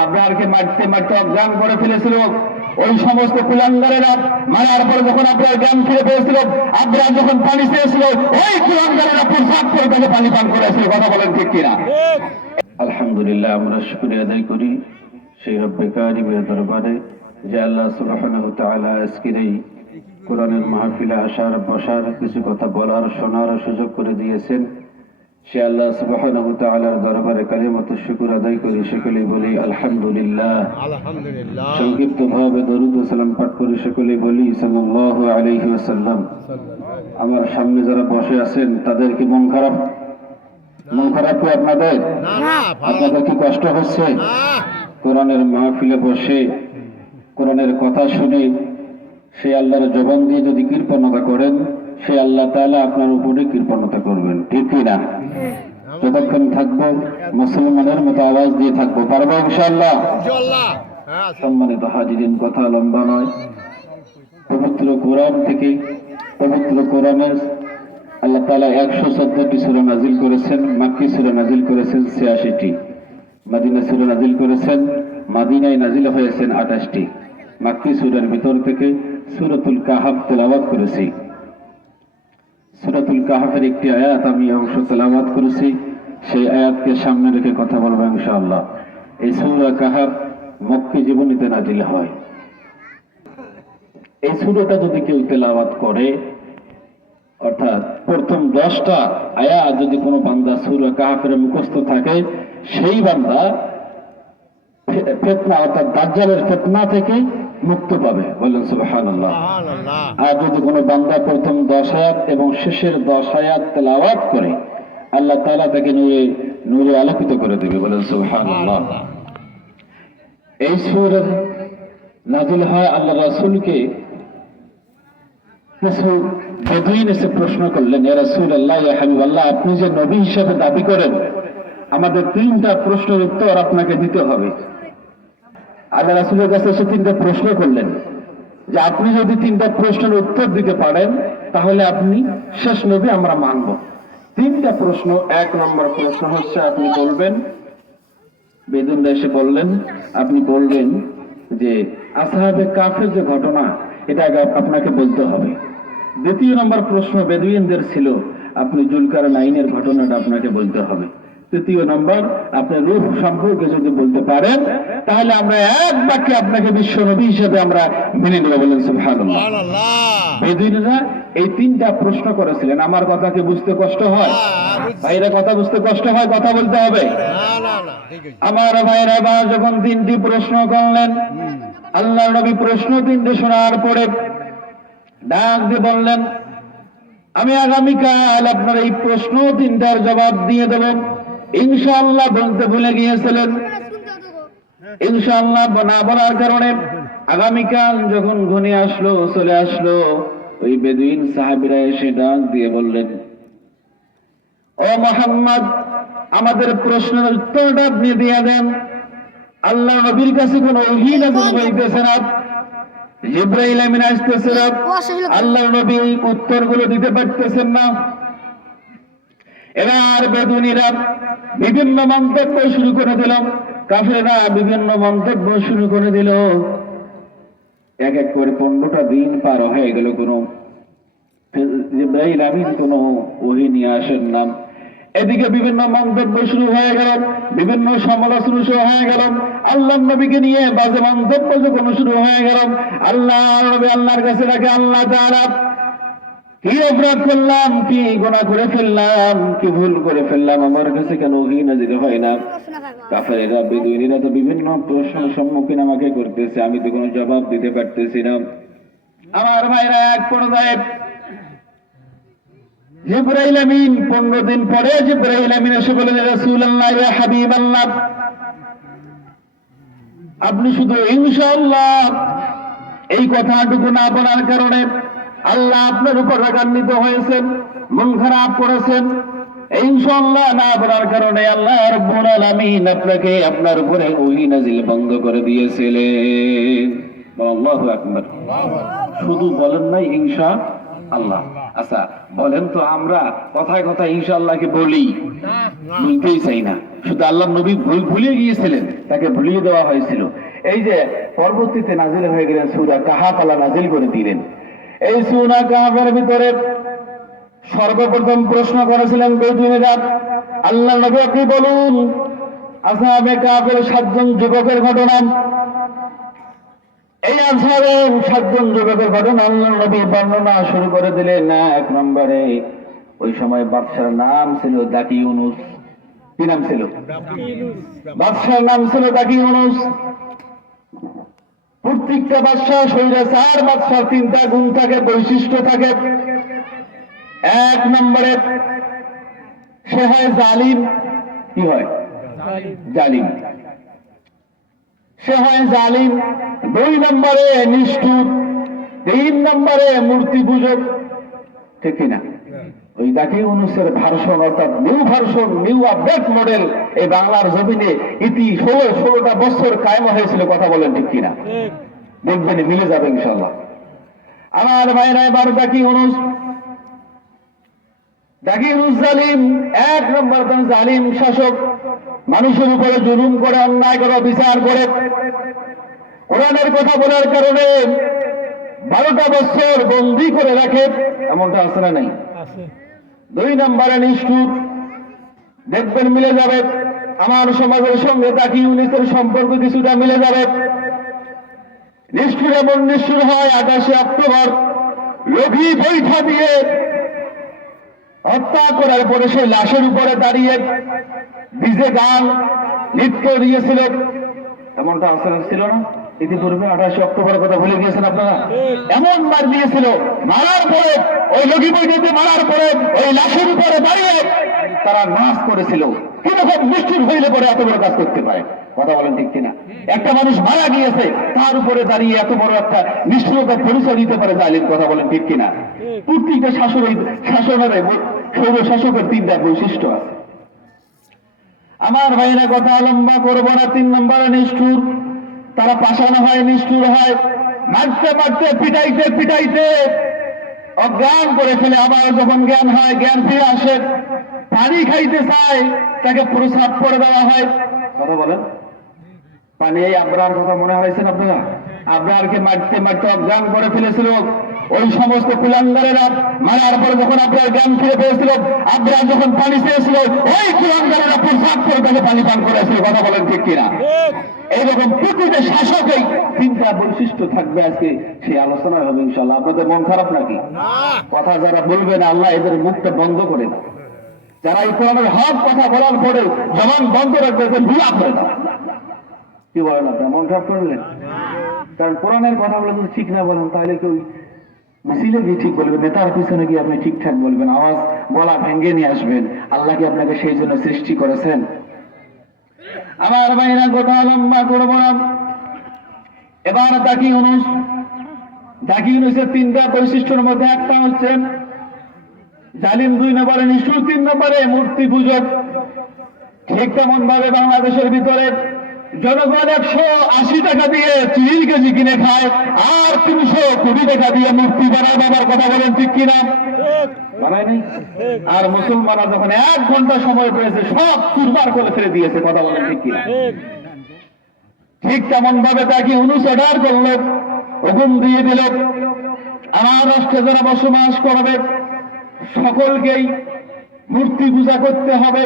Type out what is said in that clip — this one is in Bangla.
আব্রাহারকে মারতে মারতে অজ্ঞান করে ফেলেছিল। ওই সমস্ত কুলাঙ্গারেরা মারার পরে যখন আপনার জ্ঞান ফিরে পেয়েছিল আব্রাহ যখন পানি চেয়েছিল ওই কুলাঙ্গারেরা প্রসাদ করে তাকে পানি পান করেছিল কথা বলেন ঠিক কিনা? আলহামদুলিল্লাহ, আমরা শুক্রিয়া আদায় করি সেই রব্বে কারিমের দরবারে যে আল্লাহ সুবহানাহু তাআলা আজকের এই কোরআনের মাহফিলে আসার, বসার, কিছু কথা বলার, শোনার সুযোগ করে দিয়েছেন। সে আল্লাহ সুবহানাহু তাআলার দরবারে কালিমাত শুকর আদায় করি সকলেই বলি আলহামদুলিল্লাহ। আলহামদুলিল্লাহ। সংক্ষিপ্ত ভাবে দরুদ ও সালাম পাঠ করে সকলেই বলি সাল্লাল্লাহু আলাইহি ওয়াসাল্লাম। আমার সামনে যারা বসে আছেন তাদের কি মন খারাপ? মন খারাপ কি আপনাদের? আপনাদের কি কষ্ট হচ্ছে? কোরআনের মাহফিলে বসে কোরআনের কথা শুনে সে আল্লাহর জবান দিয়ে যদি কৃপণতা করেন সে আল্লাহ তাআলা আপনার উপরে কৃপণতা করবেন ঠিক কি না? যতক্ষণ থাকব মুসলমানের মতো আওয়াজ দিয়ে থাকব পারব ইনশাআল্লাহ? হ্যাঁ সম্মানিত হাজিরিন কথা লম্বা নয়। পবিত্র কোরআন থেকে পবিত্র কোরআনের আল্লাহ তাআলা একশো চোদ্দটি সুরা নাজিল করেছেন মাক্কি সুরা নাজিল করেছেন ছিয়াশিটি। মাদিনা সুরা নাজিল করেছেন মাদিনায় নাজিল হয়েছেন আঠাশটি। মাক্কি সুরার ভিতর থেকে সুরতুল কাহাব তেলাওয়াত করেছি। সুরাতুল কাহাফের একটি আয়াত আমি অংশ তেলাওয়াত করেছি। সেই আয়াতকে সামনে রেখে কথা বলব ইনশাআল্লাহ। এই সুরা কাহাব মক্কি জীবনীতে নাজিল হয়। এই সুরাটা যদি কেউ তেলাওয়াত করে, অর্থাৎ প্রথম দশটা আয়াত যদি কোনো বান্দা সুরা কাহাফের মুখস্থ থাকে, সেই বান্দা ফেতনা অর্থাৎ দাজ্জালের ফেতনা থেকে মুক্ত পাবে। সুবহানাল্লাহ। সুবহানাল্লাহ। আর যদি কোনো বান্দা প্রথম দশ আয়াত এবং শেষের দশ আয়াত তেলাওয়াত করে আল্লাহ তাআলা তাকে নূরে নূরে আলোকিত করে দেবে। বলেন এই সুর নাজিল হয় আল্লাহ রাসূলকে। রাসূল বেদুইন এসে প্রশ্ন করলেন রাসূলুল্লাহ ইয়া হাবিবাল্লাহ আপনি যে নবী হিসেবে দাবি করেন আমাদের তিনটা প্রশ্নের উত্তর আপনাকে দিতে হবে। আল্লাহ রাসূলের কাছে এসে তিনটা প্রশ্ন করলেন। যে আপনি যদি তিনটা প্রশ্নের উত্তর দিতে পারেন, তাহলে আপনি শেষ নবী আমরা মানব। তিনটা প্রশ্ন, এক নম্বর প্রশ্ন হচ্ছে, আপনি বলবেন বেদুনরা এসে বললেন, আপনি বলবেন যে আসাহাবে কাফের যে ঘটনা, এটা আগে আপনাকে বলতে হবে। দ্বিতীয় নম্বর প্রশ্ন বেদুইনদের ছিল, আপনি জুলকার নাইনের ঘটনাটা আপনাকে বলতে হবে। তৃতীয় নম্বর আপনি রূপ সম্পর্কে যদি বলতে পারেন তাহলে আমরা এক বাক্যে আপনাকে বিশ্ব নবী হিসেবে আমরা মেনে নেব বলেন সুবহানাল্লাহ। এই তিনটা প্রশ্ন করেছিলেন আমার কথা কি বুঝতে কষ্ট হয়? ভাইরা কথা বুঝতে কষ্ট হয় কথা বলতে হবে? আমার ভাইরা বা যখন তিনটি প্রশ্ন করলেন আল্লাহ নবী প্রশ্ন তিনটি শোনার পরে ডাক দিয়ে বললেন আমি আগামীকাল আপনার এই প্রশ্ন তিনটার জবাব দিয়ে দেব। ইনশাআল্লাহ বলতে ভুলে গিয়েছিলেন। ইনশাআল্লাহ না বলার কারণে আগামীকাল যখন ঘনিয়ে আসলো চলে আসলো ওই বেদুইন সাহাবিরা এসে ডাক দিয়ে বললেন ও মোহাম্মদ আমাদের প্রশ্নের উত্তরটা আপনি দিয়ে দেন। আল্লাহ নবীর কাছে কোন ওহী নাযিল হইতেছে না। জিব্রাইল আমিন আসতেছে না। আল্লাহ নবী উত্তরগুলো দিতে পারতেছেন না। এবার বেদুনিরা বিভিন্ন মন্তব্য শুরু করে দিল। কাফেরা বিভিন্ন মন্তব্য শুরু করে দিল। এক এক করে পনেরোটা দিন পার হয়ে গেল কোনো। কোনো ওহি নিয়ে আসেন না। এদিকে বিভিন্ন মন্তব্য শুরু হয়ে গেল, বিভিন্ন সমালোচনা শুরু হয়ে গেল। আল্লাহ নবীকে নিয়ে বাজে মন্তব্য যখন শুরু হয়ে গেল, আল্লাহ আল্লাহর কাছে রাখে আল্লাহ তাআলা কি অপরাধ করলাম কি? গোনা করে ফেললাম। কি ভুল করে ফেললাম? আমার কাছে কেন ওহি নাজির হয় না? কাফেরেরা বেদুইনেরা তো বিভিন্ন প্রশ্নের সম্মুখীন আমাকে করতেছে। আমি তো কোনো জবাব দিতে পারতেছি না। আমার ভাইরা, এক পর্যায়ে জিব্রাইল আমিন, পনেরো দিন পরে জিব্রাইল আমিন এসে বলেন রাসূলুল্লাহ ইয়া হাবিবাল্লাহ, আপনি শুধু ইনশাআল্লাহ এই কথাটুকু না বলার কারণে আল্লাহ আপনার উপর রাগান্বিত হয়েছেন, মন খারাপ করেছেন। ইনশাআল্লাহ না বলার কারণে আল্লাহ রব্বুল আলামিন আপনাকে আপনার উপরে ওহী নাজিল বন্ধ করে দিয়েছিলেন। শুধু বলেন নাই ইনশা আল্লাহ। আচ্ছা বলেন তো আমরা কথায় কথায় ইনশাআল্লাহকে বলি। বলতেই চাই না। শুধু আল্লাহ নবী ভুল ভুলিয়ে গিয়েছিলেন, তাকে ভুলিয়ে দেওয়া হয়েছিল। এই যে পরবর্তীতে নাজিল হয়ে গেলেন সুরা কাহাফ, আল্লাহ নাজিল করে দিলেন। এই সুরা কাহাফের ভিতরে সর্বপ্রথম প্রশ্ন করেছিলেন বেদুইনেরা আল্লাহ নবী আপনি বলুন আসামে কাফের সাতজন যুবকের ঘটনা। এই আসামে সাতজন যুবকের ঘটনা আল্লাহ নবী বর্ণনা শুরু করে দিলেন না এক নম্বরে। ওই সময় বাদশার নাম ছিল দাকি ইউনুস। কি নাম ছিল? বাদশার নাম ছিল দাকি ইউনুস। প্রত্যেকটা বাদশাহ শরীরে চার বাদশার তিনটা গুণ থাকে, বৈশিষ্ট্য থাকে। এক নম্বরে সে হয় জালিম। কি হয়? জালিম। সে হয় জালিম। দুই নম্বরে নিষ্ঠুর। তিন নম্বরে মূর্তি পূজক। ঠিক ওই অনুসারে ভার্সন অর্থাৎ new version new update model এই বাংলার জমিনে ইতি ষোলো, ষোলোটা বছর হয়েছিল, কথা বলেন ঠিক কিনা? দেখবেন, মিলে যাবে ইনশাল্লাহ আমার ভাইরা, এবার দাকি অনুস জাকিরুজ জালিম, এক নম্বর জালিম শাসক। মানুষের উপরে জুলুম করে, অন্যায় করে, বিচার করে। কোরআনের কথা বলার কারণে বারোটা বছর বন্দি করে রাখে এমনটা আছে না নাই? দুই নম্বরে নিষ্ঠুর দেখবেন মিলে যাবে। আমার সমাজের সঙ্গে তাকি ইউনিসের সম্পর্ক কিছুটা মিলে যাবে। নিষ্ঠুর এবং নিষ্ঠুর হয় আঠাশে অক্টোবর। লোভী বৈঠা দিয়ে হত্যা করার পরে সেই লাশের উপরে দাঁড়িয়ে ডিজে গান নৃত্য দিয়েছিল। এমনটা আসলে ছিল না? ইতিপূর্বে আঠাশে অক্টোবরের কথা ভুলে গিয়েছেন আপনারা? এমন মার দিয়েছিল মারার পরে ওই লগি বইটিতে মারার পরে ওই লাশের উপরে দাঁড়িয়ে তারা নাচ করেছিল। কীরকম নিষ্ঠুর হইলে পরে এত বড় কাজ করতে পারে? কথা বলেন ঠিক কিনা? একটা মানুষ মারা গিয়েছে তার উপরে দাঁড়িয়ে এত বড় একটা নিষ্ঠুরতার পরিচয় দিতে পারে জালিম কথা বলেন ঠিক কিনা? প্রত্যেকটা শাসনের শাসনের সৌর শাসকের তিনটা বৈশিষ্ট্য আছে। আমার ভাইরা কথা লম্বা করব না, তিন নম্বরে নিষ্ঠুর। তারা পাশানো হয়, নিষ্ঠুর হয়। মারতে মারতে পিটাইতে পিটাইতে অজ্ঞান করে ফেলে। আবার যখন জ্ঞান হয়, জ্ঞান ফিরে আসে। পানি খাইতে চায়, তাকে প্রসাদ করে দেওয়া হয়। কথা বলেন। পানি এই আবরার কথা মনে হয়েছেন আপনারা? আবরারকে মারতে মারতে অজ্ঞান করে ফেলেছিল। ওই সমস্ত কুলাঙ্গারেরা মারার পরে যখন আপনার জ্ঞান ফিরে পেয়েছিল আবরার যখন পানি চেয়েছিল ওই কুলাঙ্গারেরা প্রসাদ করে তাকে পানি পান করেছিল কথা বলেন ঠিক কিনা? এইরকম প্রতিটা শাসকেই তিনটা বৈশিষ্ট্য থাকবে আজকে। সেই আলোচনা হবে ইনশাল্লাহ আপনাদের মন খারাপ নাকি? কথা যারা বলবে না আল্লাহ এদের মুখটা বন্ধ করে না যারা এই কোরআনের হক কথা বলার পরে জবান বন্ধ রাখবে এদের ভুলা করে দাও কি বলেন আপনার? মন খারাপ করলেন? কারণ কোরআনের কথা বলে যদি ঠিক না বলেন তাহলে কেউ মিছিলে গিয়ে ঠিক বলবেন, নেতার পিছনে গিয়ে আপনি ঠিকঠাক বলবেন, আওয়াজ, গলা ভেঙ্গে নিয়ে আসবেন। আল্লাহ কি আপনাকে সেই জন্য সৃষ্টি করেছেন? আমার বাইরা কথা লম্বা করব না। এবার দাকি অনুস দাকি অনুসের তিনটা বৈশিষ্ট্যের মধ্যে একটা হচ্ছে, জালিম দুই নম্বরে, নিষ্ঠুর তিন নম্বরে, মূর্তি পূজক। ঠিক তেমন ভাবে বাংলাদেশের ভিতরে জনগণ একশো আশি টাকা দিয়ে চিল কেজি কিনে খায়, আর তিনশো কোটি টাকা দিয়ে মূর্তি বানায় বাবার কথা বলেন ঠিক কিনা? বানায় আর মুসলমানরা যখন এক ঘণ্টা সময় পেয়েছে, সব চুরবার করে ফেলে দিয়েছে, কথা বলেন ঠিক কিনা? ঠিক তেমন ভাবে তাকে অনুসরণ করল, হুকুম দিয়ে দিল, আমার রাষ্ট্রে যারা বসবাস করবে, সকলকেই মূর্তি পূজা করতে হবে।